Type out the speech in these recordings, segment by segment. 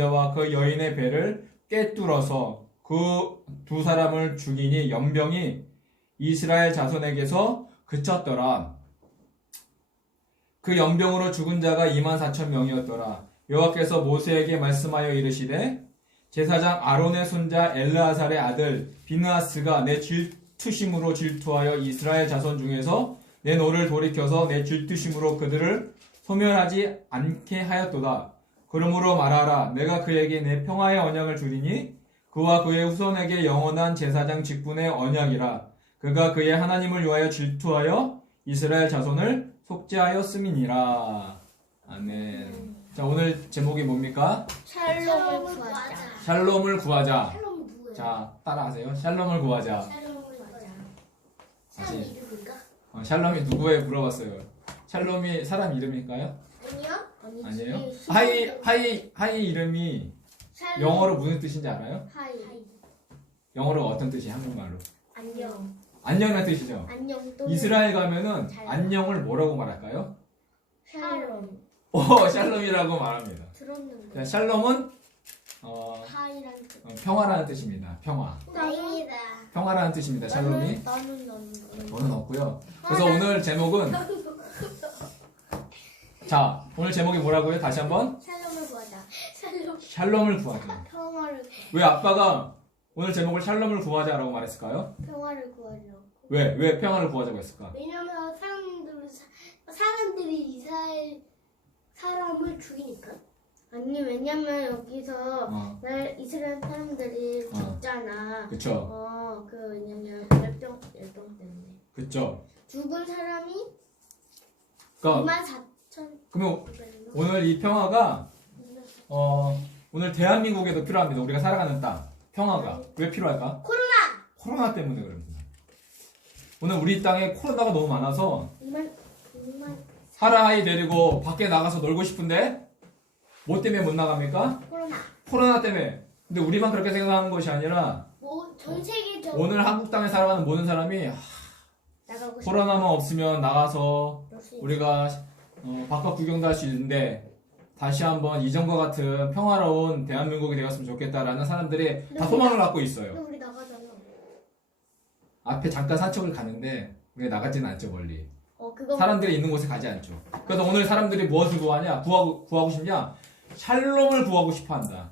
남자와 그 여인의 배를 꿰뚫어서 그 두 사람을 죽이니 연병이 이스라엘 자손에게서 그쳤더라. 그 연병으로 죽은 자가 24,000명이었더라. 여호와께서 모세에게 말씀하여 이르시되 제사장 아론의 손자 엘르아살의 아들 비느하스가 내 질투심으로 질투하여 이스라엘 자손 중에서 내 노를 돌이켜서 내 질투심으로 그들을 소멸하지 않게 하였도다. 그러므로 말하라. 내가 그에게 내 평화의 언약을 주리니 그와 그의 후손에게 영원한 제사장 직분의 언약이라. 그가 그의 하나님을 위하여 질투하여 이스라엘 자손을 속죄하였음이니라. 아멘. 자, 오늘 제목이 뭡니까? 샬롬을 구하자. 샬롬을 구하자. 샬롬은 누구예요? 자, 따라하세요. 샬롬을 구하자. 샬롬을 구하자. 사람 다시. 이름인가? 샬롬이 누구에 물어봤어요? 샬롬이 사람 이름일까요? 아니요. 아니에요? 아니지. 하이 이름이 샬롬. 영어로 무슨 뜻인지 알아요? 하이. 영어로 어떤 뜻이 한국말로? 안녕. 안녕이라는 뜻이죠. 안녕 또. 이스라엘 가면은 잘 안녕을 뭐라고 말할까요? 샬롬. 샬롬이라고 말합니다. 들었는데. 자, 샬롬은 하이란 뜻. 평화라는 뜻입니다. 평화. 나입니다. 평화라는 뜻입니다. 샬롬이. 너는. 너는 없고요. 그래서 오늘 제목은 자, 오늘 제목이 뭐라고요? 다시 한번 샬롬을 구하자. 샬롬을 구하자. 평화를 왜 아빠가 오늘 제목을 샬롬을 구하자라고 말했을까요? 평화를 구하려고. 왜 평화를 구하자고 했을까? 왜냐면 사람들이 이스라엘 사람을 죽이니까. 아니 왜냐면 여기서 이스라엘 사람들이 죽잖아. 그쵸. 왜냐면 열병 때문에. 그쵸. 죽은 사람이 그러니까 24,000. 그러면 오늘 이 평화가 오늘 대한민국에도 필요합니다. 우리가 살아가는 땅 평화가 왜 필요할까? 코로나 때문에 그럽니다. 오늘 우리 땅에 코로나가 너무 많아서 하라하이 데리고 밖에 나가서 놀고 싶은데 뭐 때문에 못 나갑니까? 코로나 때문에. 근데 우리만 그렇게 생각하는 것이 아니라 전 세계적으로 오늘 한국 땅에 살아가는 모든 사람이 나가고 싶어. 코로나만 없으면 나가서 우리가 바깥 구경도 할 수 있는데 다시 한번 이전과 같은 평화로운 대한민국이 되었으면 좋겠다라는 사람들이 다 소망을 갖고 있어요. 우리 나가잖아. 앞에 잠깐 산책을 가는데 우리가 나가지는 않죠, 멀리. 그거 사람들이 있는 곳에 가지 않죠. 그래서 오늘 사람들이 무엇을 구하냐? 구하고 싶냐? 샬롬을 구하고 싶어 한다.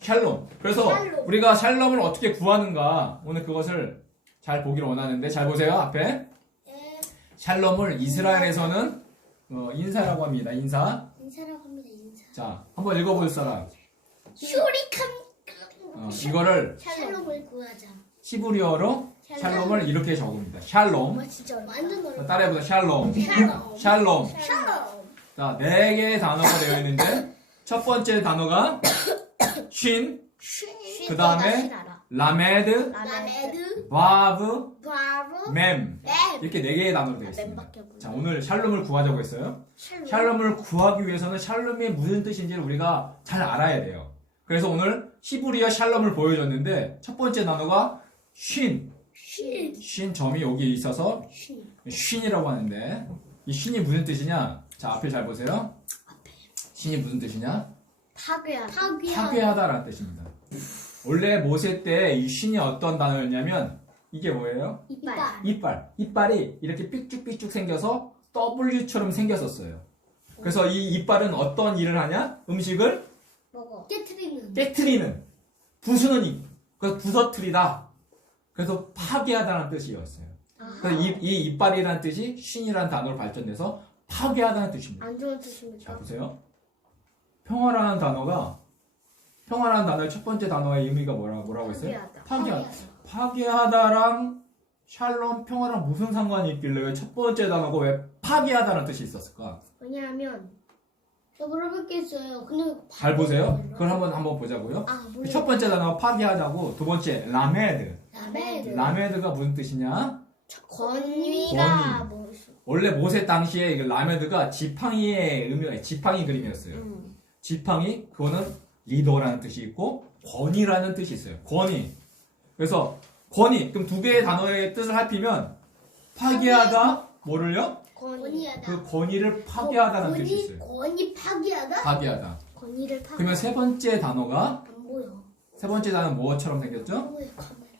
샬롬. 그래서 샬롬. 우리가 샬롬을 어떻게 구하는가? 오늘 그것을 잘 보기를 원하는데 잘 보세요, 앞에. 샬롬을 이스라엘에서는 인사라고 합니다. 인사라고 합니다. 인사. 자, 한번 읽어볼 사람. 슈리칸. 이거를 샬롬을 구하자. 히브리어로 샬롬을 이렇게 적습니다. 샬롬. 진짜 완전 어려워. 따라해보자. 샬롬. 샬롬. 자, 4개의 단어가 되어 있는데 첫 번째 단어가 쉰, 그 다음에 라메드, 바브, mem이렇게 4개의 단어로 되어 있습니다. 자, 오늘 샬롬을 구하자고 했어요. 샬롬을 구하기 위해서는 샬롬이 무슨 뜻인지를 우리가 잘 알아야 돼요. 그래서 오늘 히브리어 샬롬을 보여줬는데 첫 번째 단어가 쉰 점이 여기 있어서 쉰이라고 하는데 이 쉰이 무슨 뜻이냐? 자, 앞에 잘 보세요. 쉰이 무슨 뜻이냐? 파괴하다라는 뜻입니다. 원래 모세 때 이 쉰이 어떤 단어였냐면 이게 뭐예요? 이빨이 이렇게 삐쭉삐쭉 생겨서 W처럼 생겼었어요. 그래서 이 이빨은 어떤 일을 하냐? 음식을 먹어. 깨트리는, 부수는 입. 그래서 부서뜨리다. 그래서 파괴하다는 뜻이었어요. 그래서 이 이빨이라는 뜻이 쉰이라는 단어로 발전돼서 파괴하다는 뜻입니다. 안 좋은 뜻입니다. 자, 보세요. 평화라는 단어의 첫 번째 단어의 의미가 뭐라고 했어요? 파괴하다랑 샬롬, 평화랑 무슨 상관이 있길래 왜 첫 번째 단어가 왜 파괴하다는 뜻이 있었을까? 왜냐하면 저 물어볼 게 있어요. 근데 잘 보세요. 그걸 한번 보자고요. 첫 번째 단어가 파괴하다고, 두 번째 라메드가 무슨 뜻이냐? 권위가 원래 모세 당시에 라메드가 지팡이의 의미가 지팡이 그림이었어요. 지팡이 그거는 리더라는 뜻이 있고 권위라는 뜻이 있어요. 권위. 그래서 권위 그럼 두 개의 단어의 뜻을 합치면 파괴하다 뭐를요? 권위하다. 그 권위를 파괴하다는 뜻이 있어요. 권위 파괴하다? 파괴하다. 건의를 타. 그러면 세 번째 단어가 안 보여. 세 번째 단어는 뭐처럼 생겼죠? 안 보여 카메라.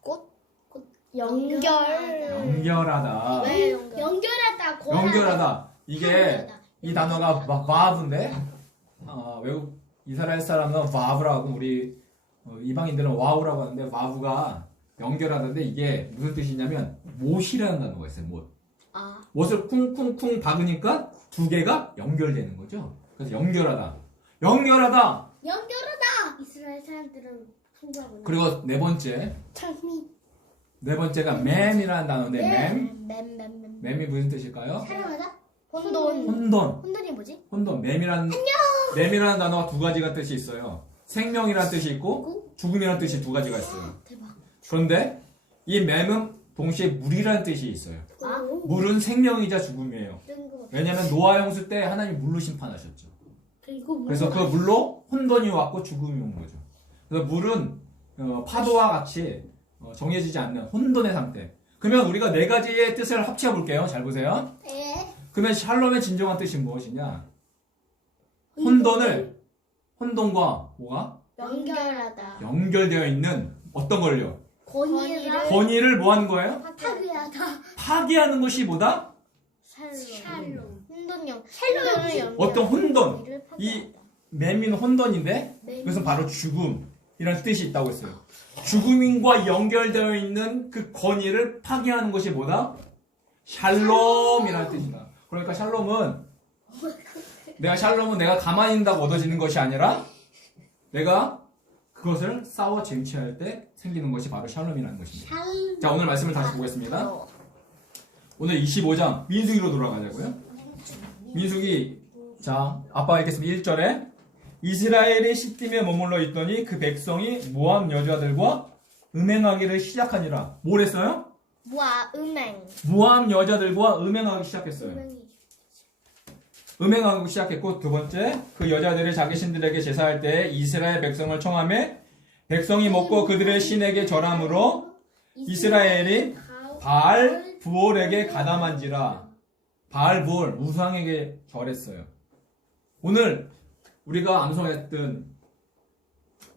꽃? 연결. 연결하다. 왜 연결하다. 연결하다. 이게 이 단어가 바브인데 외국 이스라엘 사람은 바브라고 우리 이방인들은 와우라고 하는데 와우가 연결하는데 이게 무슨 뜻이냐면 못이라는 단어가 있어요. 못. 아, 못을 쿵쿵쿵 박으니까 두 개가 연결되는 거죠. 그래서 연결하다. 연결하다. 연결하다. 이스라엘 사람들은 한국하구나. 그리고 네 번째. 창민. 네 번째가 맴이라는 단어인데 맴. 맴. 맴이 무슨 뜻일까요? 사랑하다. 혼돈. 혼돈. 혼돈이 뭐지? 혼돈. 맴이라는 단어가 두 가지가 뜻이 있어요. 생명이라는 뜻이 있고 죽음이라는 뜻이 두 가지가 있어요. 대박. 그런데 이 맴은 동시에 물이라는 뜻이 있어요. 아? 물은 생명이자 죽음이에요. 왜냐하면 노아 홍수 때 하나님 물로 심판하셨죠. 그래서 그 물로 혼돈이 왔고 죽음이 온 거죠. 그래서 물은 파도와 같이 정해지지 않는 혼돈의 상태. 그러면 우리가 네 가지의 뜻을 합쳐 볼게요. 잘 보세요. 네. 그러면 샬롬의 진정한 뜻이 무엇이냐? 혼돈과 뭐가 연결하다. 연결되어 있는 어떤 걸요? 건의를 권위를 뭐 하는 거예요? 파괴하다. 파괴하는 것이 뭐다? 샬롬. 혼돈형. 어떤 혼돈. 이 맴인 혼돈인데 이것은 바로 죽음이라는 뜻이 있다고 했어요. 죽음과 연결되어 있는 그 권위를 파괴하는 것이 뭐다? 샬롬이라는 뜻이다. 그러니까 샬롬은 내가 가만히 있는다고 얻어지는 것이 아니라 내가 그것을 싸워 쟁취할 때 생기는 것이 바로 샬롬이라는 것입니다. 자, 오늘 말씀을 다시 보겠습니다. 오늘 25장 민수기로 돌아가자고요. 민수기, 자, 아빠가 읽겠습니다. 1절에 이스라엘이 시딤에 머물러 있더니 그 백성이 모압 여자들과 음행하기를 시작하니라. 뭘 했어요? 음행. 모압 여자들과 음행하기 시작했어요. 음행하기 시작했고, 두 번째, 그 여자들이 자기 신들에게 제사할 때 이스라엘 백성을 청하매 백성이 먹고 그들의 신에게 절함으로 이스라엘이 바알 부올에게 가담한지라. 바알 부올 우상에게 절했어요. 오늘 우리가 암송했던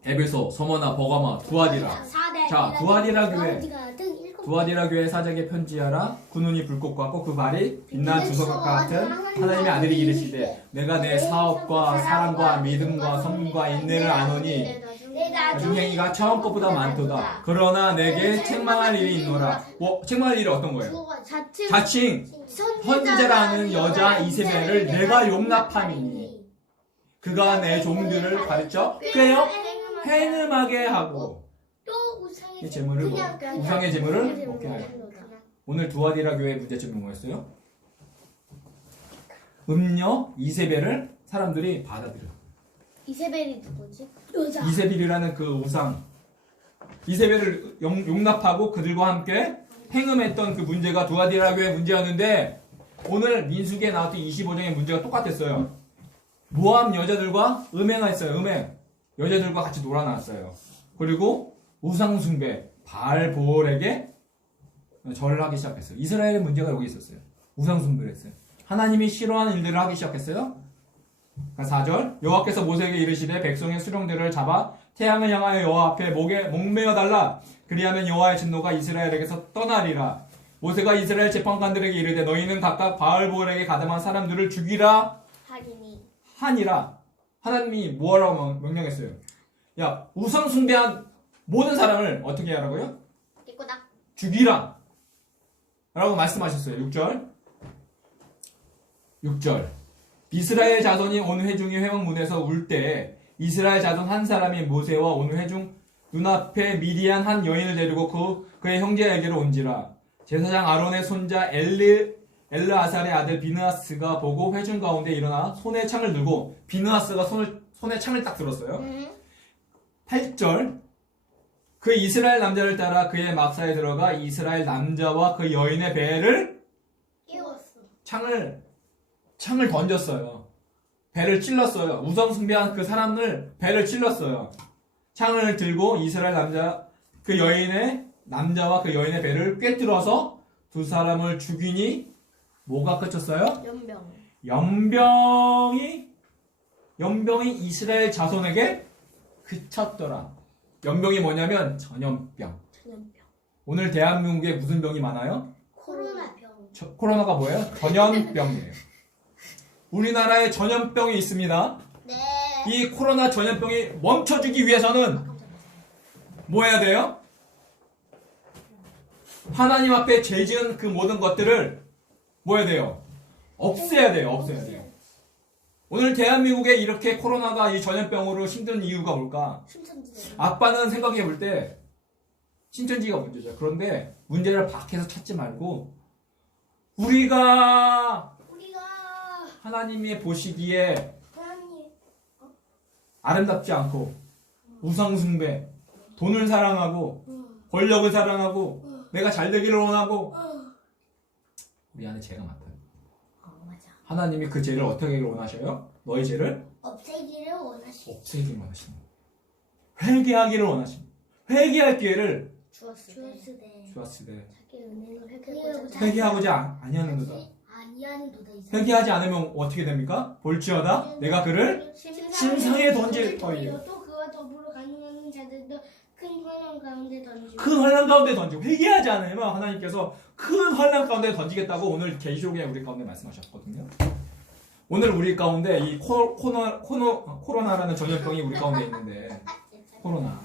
에베소, 서머나, 버가마, 두아디라. 자, 두아디라 교회 사적에 편지하라. 그 눈이 불꽃 같고 그 발이 빛난 주석과 같은 하나님의 아들이 이르시되 내가 내 사업과 사랑과 믿음과 섬과 인내를 아노니 나중 행위가 처음 것보다 많도다. 그러나 내게 책망할 일이 있노라. 책망할 일이 어떤 거예요? 자칭 선지자라는 여자 이세벨을 내가 용납함이니 그가 내 종들을 가르쳐 꾀어 행음하게 하고 또 이 재물을 우상의 재물을 먹게 하여. 오늘 두아디라 교회의 문제점이 뭐였어요? 음녀 이세벨을 사람들이 받아들여. 이세벨이 누구지? 여자. 이세벨이라는 그 우상 이세벨을 용납하고 그들과 함께 행음했던 그 문제가 두아디라 교회의 문제였는데 오늘 민수기에 나왔던 25장의 문제가 똑같았어요. 모압 여자들과 음행했어요. 음행. 여자들과 같이 놀아놨어요. 그리고 우상 숭배 바알 보올에게 절을 하기 시작했어요. 이스라엘의 문제가 여기 있었어요. 우상 숭배를 했어요. 하나님이 싫어하는 일들을 하기 시작했어요. 4절 여호와께서 모세에게 이르시되 백성의 수령들을 잡아 태양을 향하여 여호와 앞에 목매어 달라. 그리하면 여호와의 진노가 이스라엘에게서 떠나리라. 모세가 이스라엘 재판관들에게 이르되 너희는 각각 바알 보올에게 가담한 사람들을 죽이라 하니라. 하나님이 뭐라고 명령했어요? 야, 우상 숭배한 모든 사람을 어떻게 하라고요? 죽이라 라고 말씀하셨어요. 6절 이스라엘 자손이 온 회중이 회막문에서 울 때 이스라엘 자손 한 사람이 모세와 온 회중 눈앞에 미디안 한 여인을 데리고 그의 형제에게로 온지라. 제사장 아론의 손자 엘르아살의 아들 비느하스가 보고 회중 가운데 일어나 손에 창을 들고 비느하스가 손에 창을 딱 들었어요. 8절 그 이스라엘 남자를 따라 그의 막사에 들어가 이스라엘 남자와 그 여인의 배를 깨웠어. 창을 던졌어요. 배를 찔렀어요. 우상 숭배한 그 사람을 배를 찔렀어요. 창을 들고 이스라엘 남자와 그 여인의 배를 꿰뚫어서 두 사람을 죽이니 뭐가 그쳤어요? 연병. 연병이 연병이 이스라엘 자손에게 그쳤더라. 연병이 뭐냐면 전염병. 전염병. 오늘 대한민국에 무슨 병이 많아요? 코로나병. 코로나가 뭐예요? 전염병이에요. 우리나라에 전염병이 있습니다. 네. 이 코로나 전염병이 멈춰주기 위해서는 뭐 해야 돼요? 하나님 앞에 죄 지은 그 모든 것들을 뭐 해야 돼요? 없애야 돼요. 없애야 돼요. 오늘 대한민국에 이렇게 코로나가 이 전염병으로 힘든 이유가 뭘까? 신천지대. 아빠는 생각해 볼 때 신천지가 문제죠. 그런데 문제를 밖에서 찾지 말고 우리가 하나님이 보시기에 하나님. 아름답지 않고 우상숭배, 돈을 사랑하고 권력을 사랑하고 내가 잘 되기를 원하고 우리 안에 죄가 많다. 맞아. 하나님이 그 죄를 어떻게 하기를 원하셔요? 너의 죄를 없애기를 원하시고. 없애기를 원하십니다. 회개하기를 원하십니다. 회개할 기회를 주었으되. 주었으되 자기 은행을 회개하고자 아니하는도다. 아니하는도다. 회개하지 않으면 어떻게 됩니까? 볼지어다 내가 그를 심상에 던질 터이요. 또 그와 더불어 가능한 자들도 큰 환란 가운데 던지고. 큰 환란 가운데 던지고 회개하지 않으면 하나님께서 큰 환란 가운데 던지겠다고 오늘 계시록에 우리 가운데 말씀하셨거든요. 오늘 우리 가운데 이 코로나라는 전염병이 우리 가운데 있는데 코로나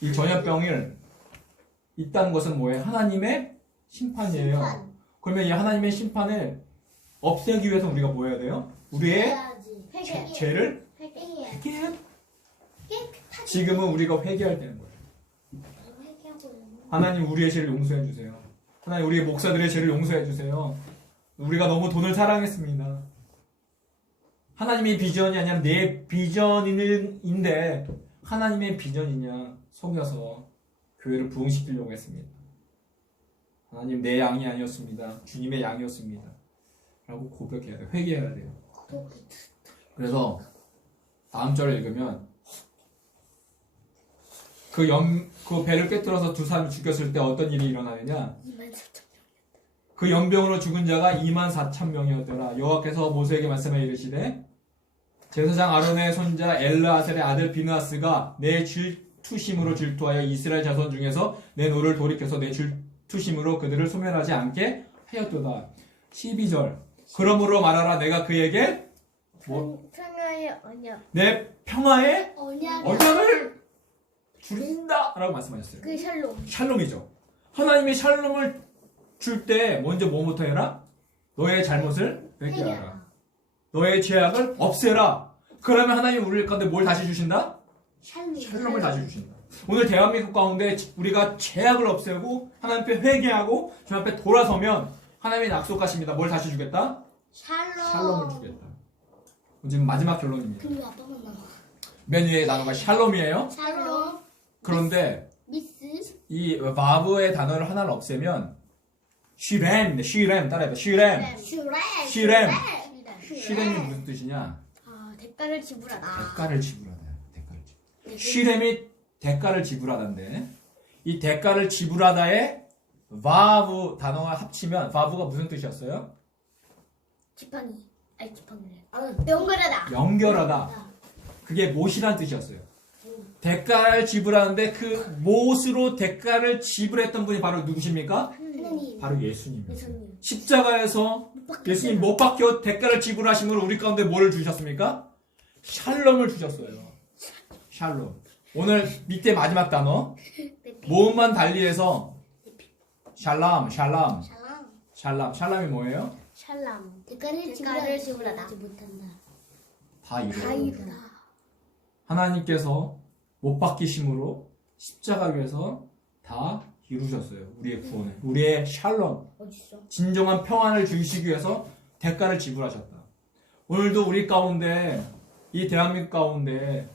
이 전염병을 있다는 것은 뭐예요? 하나님의 심판이에요. 심판. 그러면 이 하나님의 심판을 없애기 위해서 우리가 뭐 해야 돼요? 우리의 해야지. 죄를 회개해야지. 회개해. 깨끗하게. 지금은 우리가 회개할 때는 거예요. 하나님 우리의 죄를 용서해 주세요. 하나님 우리 목사들의 죄를 용서해 주세요. 우리가 너무 돈을 사랑했습니다. 하나님의 비전이 아니라 내 비전인데 하나님의 비전이냐 속여서 교회를 부흥시키려고 했습니다. 하나님 내 양이 아니었습니다. 주님의 양이었습니다. 라고 고백해야 돼요. 회개해야 돼요. 그래서 다음 절을 읽으면 그 배를 꿰뚫어서 두 사람을 죽였을 때 어떤 일이 일어나느냐? 24,000명. 그 연병으로 죽은 자가 24,000명이었더라. 여호와께서 모세에게 말씀해 이르시되 제사장 아론의 손자 엘르아셀의 아들 비느하스가 내 질투심으로 질투하여 이스라엘 자손 중에서 내 노를 돌이켜서 내 질투심으로 그들을 소멸하지 않게 하였도다. 12절 그러므로 말하라 내가 그에게 평화의 언약. 내 평화의 언약. 언약을 주린다 라고 말씀하셨어요. 그 샬롬. 샬롬이죠. 하나님이 샬롬을 줄 때 먼저 뭐부터 해라? 너의 잘못을 회개하라. 너의 죄악을 없애라. 그러면 하나님 우리 가운데 뭘 다시 주신다? 샬롬을 다시 주신다. 오늘 대한민국 가운데 우리가 죄악을 없애고 하나님 앞에 회개하고 주님 앞에 돌아서면 하나님이 약속하십니다. 뭘 다시 주겠다? 샬롬을 주겠다. 지금 마지막 결론입니다. 근데 아빠만 나와. 맨 위에 단어가 샬롬이에요. 샬롬. 그런데 미스. 이 바브의 단어를 하나를 없애면 쉬렘, 쉬렘 따라해봐. 쉬렘. 슈렘. 쉬렘이 무슨 뜻이냐? 대가를 지불하다. 대가를 지불하다. 대가를 지불. 쉬렘이 대가를 지불하다인데 이 대가를 지불하다에 바브 단어가 합치면 바브가 무슨 뜻이었어요? 지팡이. 아니 지팡이래. 연결하다. 연결하다. 그게 못이란 뜻이었어요. 대가를 지불하는데 그 못으로 대가를 지불했던 분이 바로 누구십니까? 하나님. 바로 예수님이었어요. 예수님. 십자가에서 예수님 못 박혀 대가를 지불하심으로 우리 가운데 뭐를 주셨습니까? 샬롬을 주셨어요. 샬롬. 오늘 밑에 마지막 단어 모음만 달리해서 샬람, 샬람, 샬롬. 샬람. 샬람이 뭐예요? 샬람. 대가를 지불하다. 못한다. 다 이루어. 다 이루다. 하나님께서 못 박히심으로 십자가 위에서 다 이루셨어요. 우리의 구원을. 우리의 샬롬. 어딨어? 진정한 평안을 주시기 위해서 대가를 지불하셨다. 오늘도 우리 가운데 이 대한민국 가운데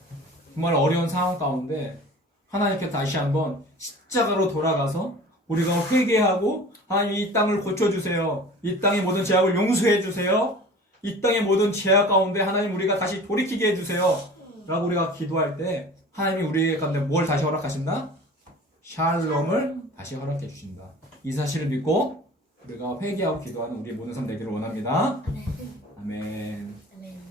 정말 어려운 상황 가운데 하나님께 다시 한번 십자가로 돌아가서 우리가 회개하고 하나님 이 땅을 고쳐주세요. 이 땅의 모든 죄악을 용서해주세요. 이 땅의 모든 죄악 가운데 하나님 우리가 다시 돌이키게 해주세요. 라고 우리가 기도할 때 하나님이 우리 가운데 뭘 다시 허락하신다? 샬롬을 다시 허락해 주신다. 이 사실을 믿고 우리가 회개하고 기도하는 우리 모든 삶 되기를 원합니다. 아멘. 아멘.